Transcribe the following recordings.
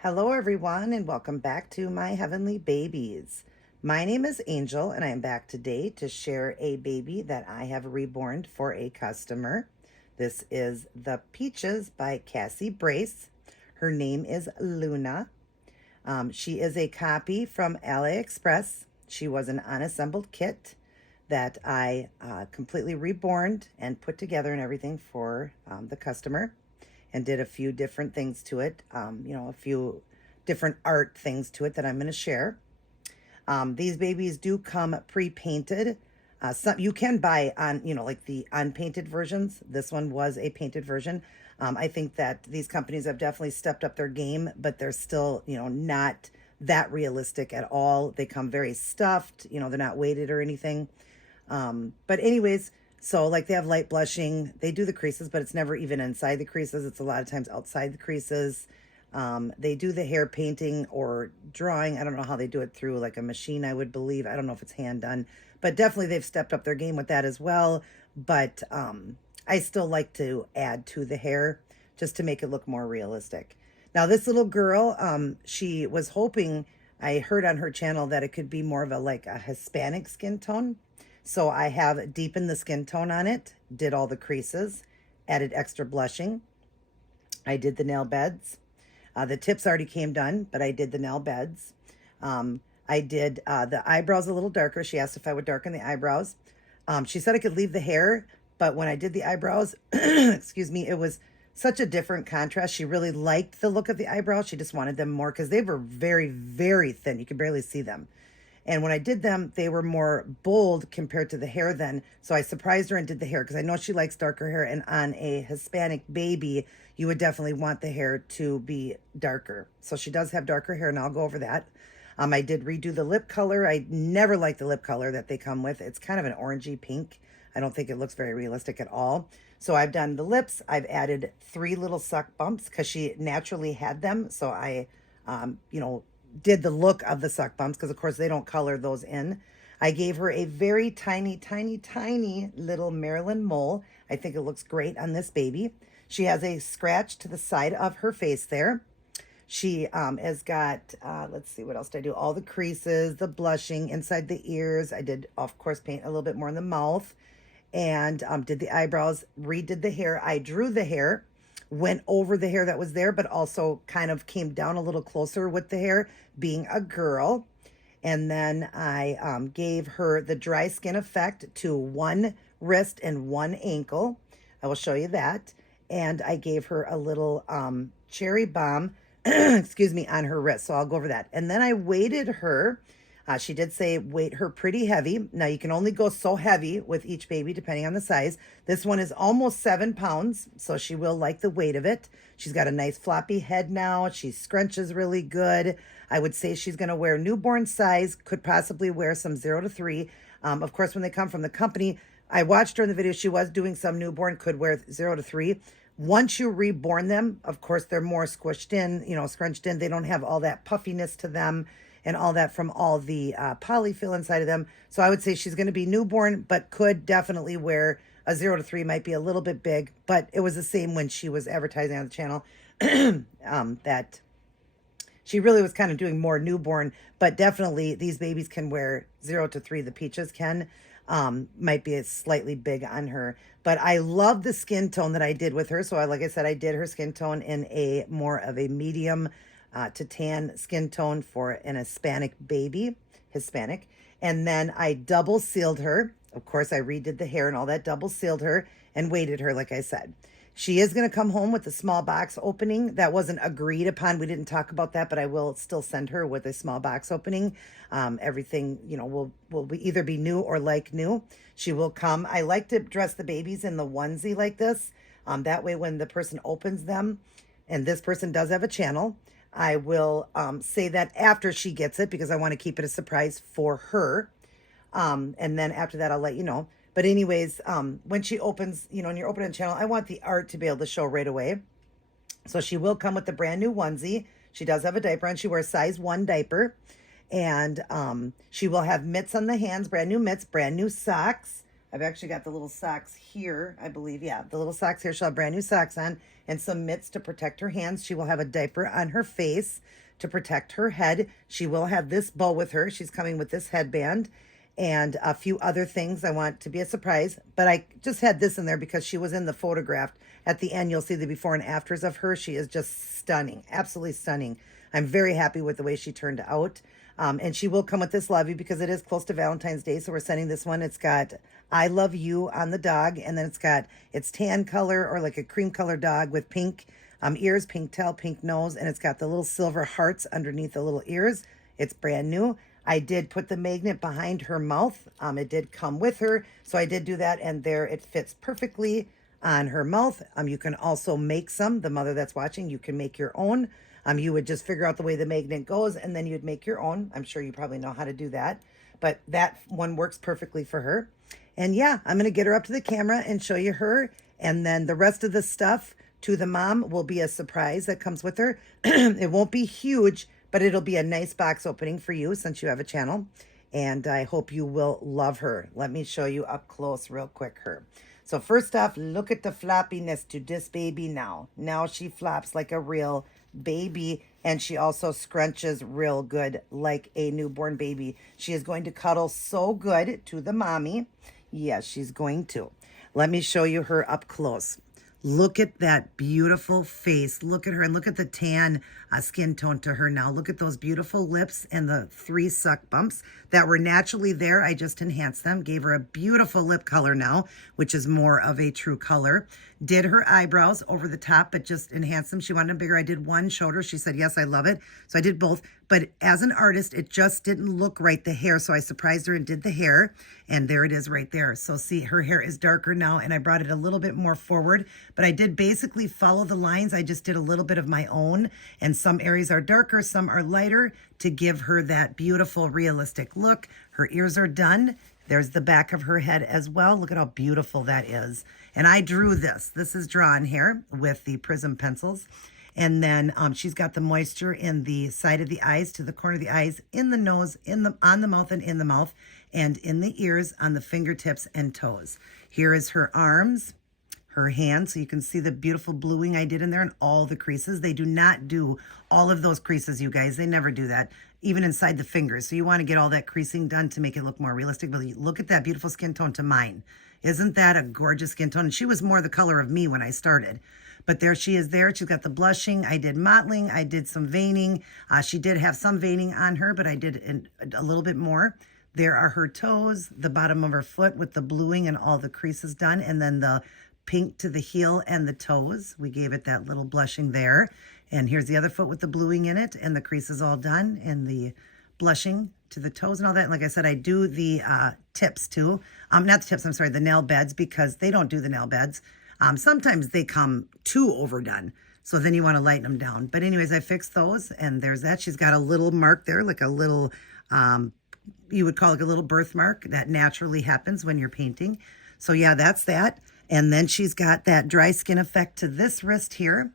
Hello, everyone, and welcome back to my heavenly babies. My name is Angel, and I am back today to share a baby that I have reborn for a customer. This is the Peaches by Cassie Brace. Her name is Luna. She is a copy from AliExpress. She was an unassembled kit that I completely reborn and put together and everything for the customer, and did a few different things to it, a few different art things to it that I'm going to share. These babies do come pre-painted. Some you can buy on, like the unpainted versions. This one was a painted version. I think that these companies have definitely stepped up their game, but they're still, not that realistic at all. They come very stuffed, they're not weighted or anything. But anyways, so like they have light blushing, they do the creases, but it's never even inside the creases. It's a lot of times outside the creases. They do the hair painting or drawing. I don't know how they do it through like a machine, I would believe. I don't know if it's hand done, but definitely they've stepped up their game with that as well. But I still like to add to the hair just to make it look more realistic. Now, this little girl, she was hoping, I heard on her channel that it could be more of a Hispanic skin tone. So I have deepened the skin tone on it, did all the creases, added extra blushing. I did the nail beds. The tips already came done, but I did the nail beds. I did the eyebrows a little darker. She asked if I would darken the eyebrows. She said I could leave the hair, but when I did the eyebrows, excuse me, it was such a different contrast. She really liked the look of the eyebrows. She just wanted them more because they were very, very thin. You could barely see them. And when I did them, they were more bold compared to the hair then. So I surprised her and did the hair because I know she likes darker hair. And on a Hispanic baby, you would definitely want the hair to be darker. So she does have darker hair, and I'll go over that. I did redo the lip color. I never liked the lip color that they come with. It's kind of an orangey pink. I don't think it looks very realistic at all. So I've done the lips. I've added 3 little suck bumps because she naturally had them. So I, did the look of the suck bumps because, of course, they don't color those in. I gave her a very tiny, tiny, tiny little Maryland mole. I think it looks great on this baby. She has a scratch to the side of her face there. She has got, let's see, what else did I do? All the creases, the blushing inside the ears. I did, of course, paint a little bit more in the mouth, and did the eyebrows, redid the hair. I drew the hair, went over the hair that was there, but also kind of came down a little closer with the hair, being a girl. And then I gave her the dry skin effect to one wrist and one ankle. I will show you that. And I gave her a little cherry bomb, excuse me, on her wrist. So I'll go over that. And then I weighted her. She did say weight her pretty heavy. Now you can only go so heavy with each baby depending on the size. This one is almost 7 pounds, so she will like the weight of it. She's got a nice floppy head now. She scrunches really good. I would say she's going to wear newborn size, could possibly wear some 0 to 3. Of course, when they come from the company, I watched her in the video. She was doing some newborn, could wear 0 to 3. Once you reborn them, of course, they're more squished in, scrunched in. They don't have all that puffiness to them and all that from all the polyfill inside of them. So I would say she's going to be newborn, but could definitely wear a 0 to 3, might be a little bit big, but it was the same when she was advertising on the channel, that she really was kind of doing more newborn, but definitely these babies can wear 0 to 3. The Peaches can, might be slightly big on her, but I love the skin tone that I did with her. So like I said, I did her skin tone in a more of a medium to tan skin tone for an Hispanic baby, And then I double sealed her. Of course, I redid the hair and all that, double sealed her and weighted her, like I said. She is going to come home with a small box opening. That wasn't agreed upon. We didn't talk about that, but I will still send her with a small box opening. Everything, will either be new or like new. She will come. I like to dress the babies in the onesie like this. That way when the person opens them, and this person does have a channel, I will say that after she gets it because I want to keep it a surprise for her. And then after that, I'll let you know. But anyways, when she opens, and you're opening the channel, I want the art to be able to show right away. So she will come with the brand new onesie. She does have a diaper on. She wears size 1 diaper. And she will have mitts on the hands, brand new mitts, brand new socks. I've actually got the little socks here, I believe. Yeah, the little socks here. She'll have brand new socks on and some mitts to protect her hands. She will have a diaper on her face to protect her head. She will have this bow with her. She's coming with this headband and a few other things I want to be a surprise. But I just had this in there because she was in the photograph. At the end, you'll see the before and afters of her. She is just stunning, absolutely stunning. I'm very happy with the way she turned out. And she will come with this lovey because it is close to Valentine's Day. So we're sending this one. It's got I love you on the dog. And then it's tan color or like a cream color dog with pink ears, pink tail, pink nose. And it's got the little silver hearts underneath the little ears. It's brand new. I did put the magnet behind her mouth. It did come with her. So I did do that. And there it fits perfectly on her mouth. You can also make some. The mother that's watching, you can make your own. You would just figure out the way the magnet goes and then you'd make your own. I'm sure you probably know how to do that, but that one works perfectly for her. And yeah, I'm going to get her up to the camera and show you her. And then the rest of the stuff to the mom will be a surprise that comes with her. It won't be huge, but it'll be a nice box opening for you since you have a channel. And I hope you will love her. Let me show you up close real quick her. So first off, look at the floppiness to this baby now. Now she flops like a real baby, and she also scrunches real good like a newborn baby. She is going to cuddle so good to the mommy. Yes, she's going to. Let me show you her up close. Look at that beautiful face. Look at her and look at the tan skin tone to her now. Look at those beautiful lips and the 3 suck bumps that were naturally there. I just enhanced them, gave her a beautiful lip color now, which is more of a true color. Did her eyebrows over the top, but just enhanced them. She wanted them bigger. I did one, showed her. She said, yes, I love it. So I did both. But as an artist, it just didn't look right, the hair. So I surprised her and did the hair. And there it is right there. So see, her hair is darker now, and I brought it a little bit more forward. But I did basically follow the lines. I just did a little bit of my own. And some areas are darker, some are lighter to give her that beautiful, realistic look. Her ears are done. There's the back of her head as well. Look at how beautiful that is. And I drew this. This is drawn here with the Prism pencils. And then she's got the moisture in the side of the eyes, to the corner of the eyes, in the nose, on the mouth and in the mouth, and in the ears, on the fingertips and toes. Here is her arms, her hands. So you can see the beautiful bluing I did in there and all the creases. They do not do all of those creases, you guys. They never do that, even inside the fingers. So you want to get all that creasing done to make it look more realistic. But look at that beautiful skin tone to mine. Isn't that a gorgeous skin tone? And she was more the color of me when I started. But there she is there. She's got the blushing. I did mottling. I did some veining. She did have some veining on her, but I did a little bit more. There are her toes, the bottom of her foot with the bluing and all the creases done. And then the pink to the heel and the toes. We gave it that little blushing there. And here's the other foot with the bluing in it and the creases all done and the blushing to the toes and all that. And like I said, I do the tips too. Not the tips, I'm sorry, the nail beds, because they don't do the nail beds. Sometimes they come too overdone. So then you want to lighten them down. But anyways, I fixed those and there's that. She's got a little mark there, like a little, you would call it a little birthmark that naturally happens when you're painting. So yeah, that's that. And then she's got that dry skin effect to this wrist here.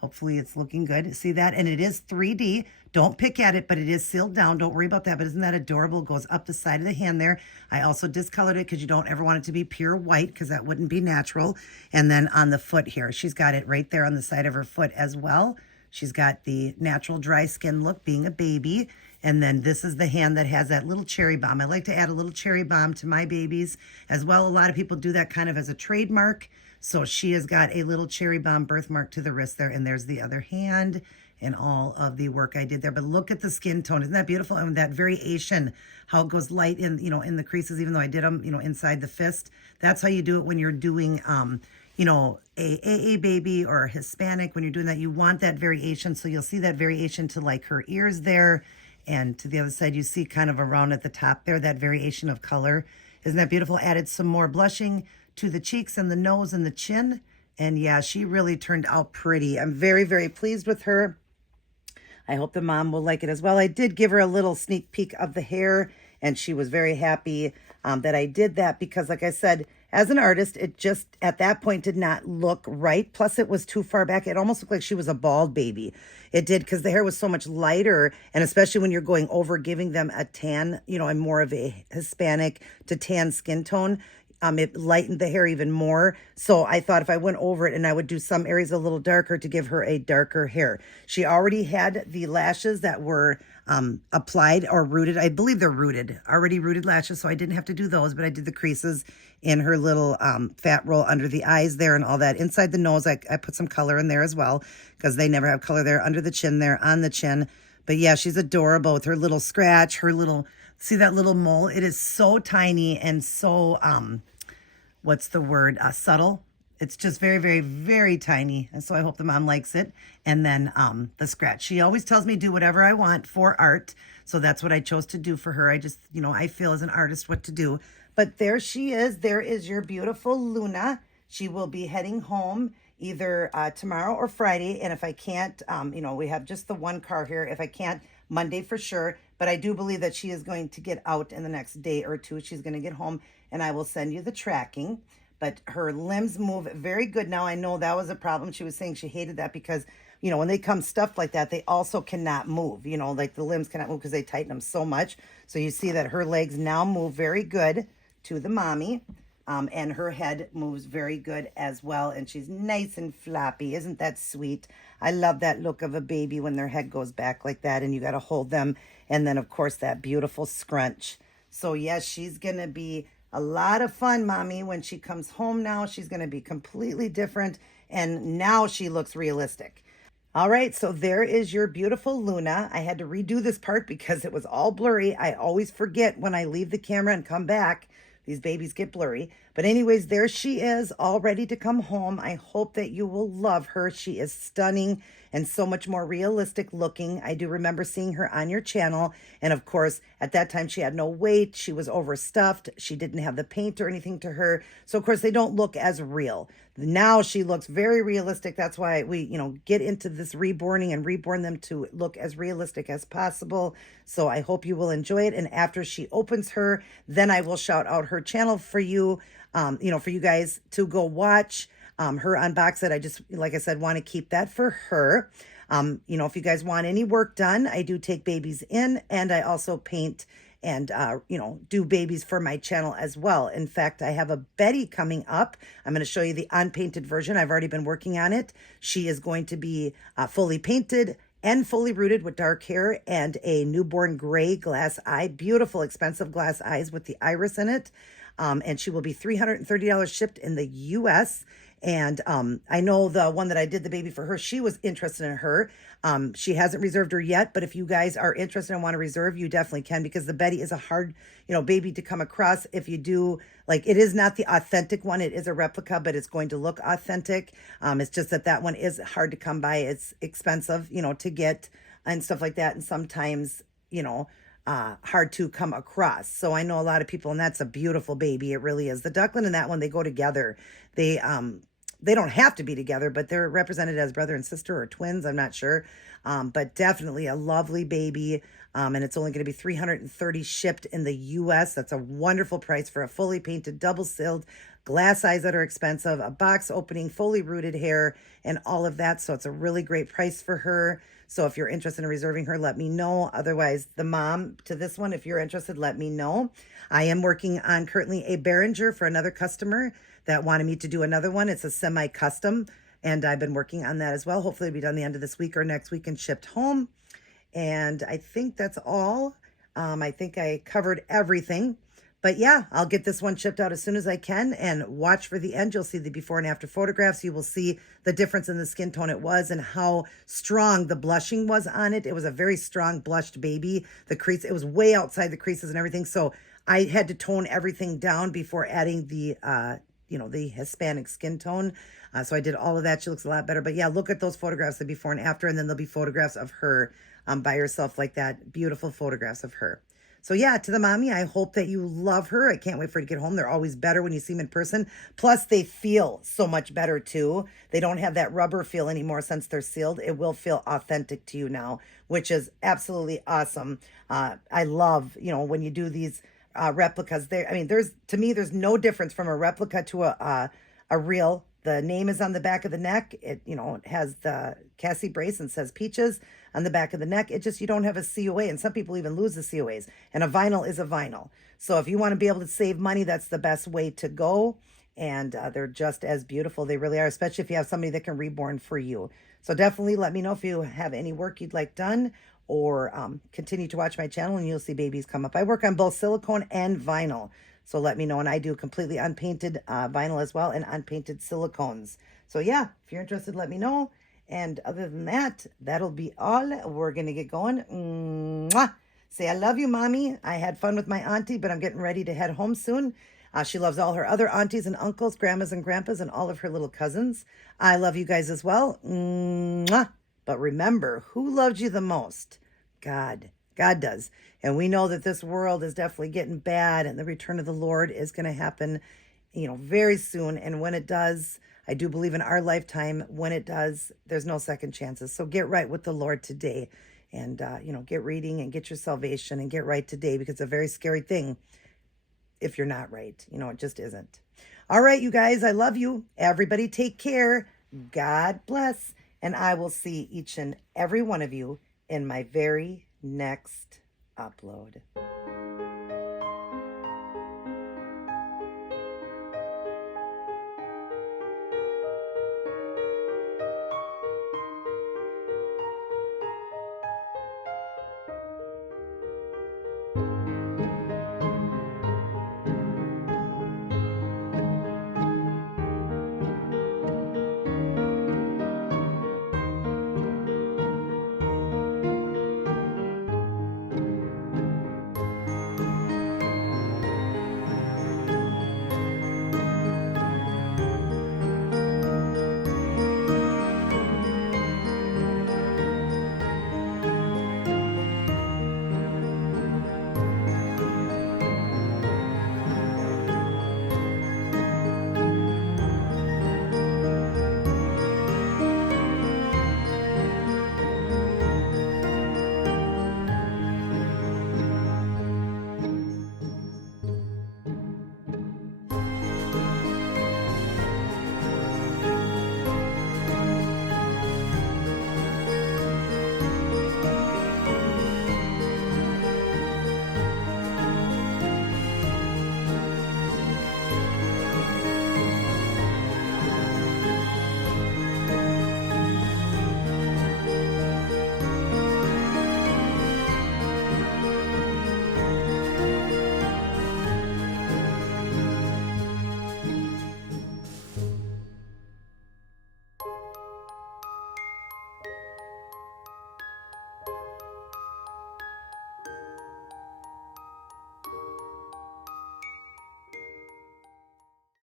Hopefully it's looking good. See that? And it is 3D. Don't pick at it, but it is sealed down. Don't worry about that. But isn't that adorable? It goes up the side of the hand there. I also discolored it because you don't ever want it to be pure white because that wouldn't be natural. And then on the foot here, she's got it right there on the side of her foot as well. She's got the natural dry skin look, being a baby. And then this is the hand that has that little cherry bomb. I like to add a little cherry bomb to my babies as well. A lot of people do that kind of as a trademark. So she has got a little cherry bomb birthmark to the wrist there. And there's the other hand and all of the work I did there. But look at the skin tone. Isn't that beautiful? And that variation, how it goes light in, in the creases, even though I did them, inside the fist. That's how you do it when you're doing, a AA baby or a Hispanic. When you're doing that, you want that variation. So you'll see that variation to like her ears there. And to the other side, you see kind of around at the top there, that variation of color. Isn't that beautiful? Added some more blushing to the cheeks and the nose and the chin. And yeah, she really turned out pretty. I'm very, very pleased with her. I hope the mom will like it as well. I did give her a little sneak peek of the hair, and she was very happy that I did that because, like I said, as an artist, it just at that point did not look right. Plus, it was too far back. It almost looked like she was a bald baby. It did, because the hair was so much lighter, and especially when you're going over giving them a tan, and more of a Hispanic to tan skin tone. it lightened the hair even more. So I thought if I went over it and I would do some areas a little darker to give her a darker hair. She already had the lashes that were applied or rooted. I believe they're rooted, already rooted lashes. So I didn't have to do those, but I did the creases in her little fat roll under the eyes there and all that. Inside the nose, I put some color in there as well because they never have color there. Under the chin there, on the chin. But yeah, she's adorable with her little scratch, her little, see that little mole? It is so tiny and so, what's the word? Subtle. It's just very, very, very tiny. And so I hope the mom likes it. And then the scratch. She always tells me do whatever I want for art. So that's what I chose to do for her. I just, I feel as an artist what to do. But there she is. There is your beautiful Luna. She will be heading home either tomorrow or Friday. And if I can't, we have just the one car here. If I can't, Monday for sure. But I do believe that she is going to get out in the next day or two. She's going to get home and I will send you the tracking. But her limbs move very good now. I know that was a problem. She was saying she hated that because, when they come stuffed like that, they also cannot move. Like the limbs cannot move because they tighten them so much. So you see that her legs now move very good to the mommy. And her head moves very good as well. And she's nice and floppy. Isn't that sweet? I love that look of a baby when their head goes back like that and you got to hold them. And then, of course, that beautiful scrunch. So, yes, she's going to be a lot of fun, mommy. When she comes home now, she's going to be completely different. And now she looks realistic. All right, so there is your beautiful Luna. I had to redo this part because it was all blurry. I always forget when I leave the camera and come back. These babies get blurry. But anyways, there she is, all ready to come home. I hope that you will love her. She is stunning and so much more realistic looking. I do remember seeing her on your channel. And of course, at that time, she had no weight. She was overstuffed. She didn't have the paint or anything to her. So of course, they don't look as real. Now she looks very realistic. That's why we, get into this reborning and reborn them to look as realistic as possible. So I hope you will enjoy it. And after she opens her, then I will shout out her channel for you, for you guys to go watch her unbox it. I just, like I said, want to keep that for her. If you guys want any work done, I do take babies in and I also paint and, do babies for my channel as well. In fact, I have a Betty coming up. I'm going to show you the unpainted version. I've already been working on it. She is going to be fully painted and fully rooted with dark hair and a newborn gray glass eye. Beautiful, expensive glass eyes with the iris in it. And she will be $330 shipped in the U.S., and I know the one that I did the baby for her, she was interested in her. She hasn't reserved her yet, but if you guys are interested and want to reserve, you definitely can because the Betty is a hard, baby to come across. If you do, it is not the authentic one. It is a replica, but it's going to look authentic. It's just that one is hard to come by. It's expensive, to get and stuff like that. And sometimes, hard to come across. So I know a lot of people, and that's a beautiful baby. It really is. The duckling and that one, they go together. They don't have to be together, but they're represented as brother and sister or twins. I'm not sure. But definitely a lovely baby. And it's only going to be $330 shipped in the U.S. That's a wonderful price for a fully painted, double sealed, glass eyes that are expensive, a box opening, fully rooted hair, and all of that. So it's a really great price for her. So if you're interested in reserving her, let me know. Otherwise, the mom to this one, if you're interested, let me know. I am working on currently a Behringer for another customer that wanted me to do another one. It's a semi-custom, and I've been working on that as well. Hopefully it'll be done the end of this week or next week and shipped home. And I think that's all. I think I covered everything. But yeah, I'll get this one shipped out as soon as I can, and watch for the end. You'll see the before and after photographs. You will see the difference in the skin tone it was and how strong the blushing was on it. It was a very strong blushed baby. The crease, it was way outside the creases and everything. So I had to tone everything down before adding the, the Hispanic skin tone. So I did all of that. She looks a lot better. But yeah, look at those photographs, the before and after, and then there'll be photographs of her by herself like that. Beautiful photographs of her. So yeah, to the mommy, I hope that you love her. I can't wait for her to get home. They're always better when you see them in person. Plus, they feel so much better too. They don't have that rubber feel anymore since they're sealed. It will feel authentic to you now, which is absolutely awesome. I love, when you do these replicas. To me, there's no difference from a replica to a real The name is on the back of the neck. It, it has the Cassie brace and says Peaches on the back of the neck. It just, you don't have a COA, and some people even lose the COAs. And a vinyl is a vinyl. So if you want to be able to save money, that's the best way to go. And they're just as beautiful. They really are, especially if you have somebody that can reborn for you. So definitely let me know if you have any work you'd like done, or continue to watch my channel and you'll see babies come up. I work on both silicone and vinyl. So let me know, and I do completely unpainted vinyl as well, and unpainted silicones. So yeah, if you're interested, let me know. And other than that, that'll be all. We're going to get going. Mwah! Say, I love you, Mommy. I had fun with my auntie, but I'm getting ready to head home soon. She loves all her other aunties and uncles, grandmas and grandpas, and all of her little cousins. I love you guys as well. Mwah! But remember, who loves you the most? God. God does. And we know that this world is definitely getting bad, and the return of the Lord is going to happen, very soon. And when it does, I do believe in our lifetime, when it does, there's no second chances. So get right with the Lord today, and, get reading and get your salvation and get right today, because it's a very scary thing if you're not right. It just isn't. All right, you guys, I love you. Everybody take care. God bless. And I will see each and every one of you in my very next upload.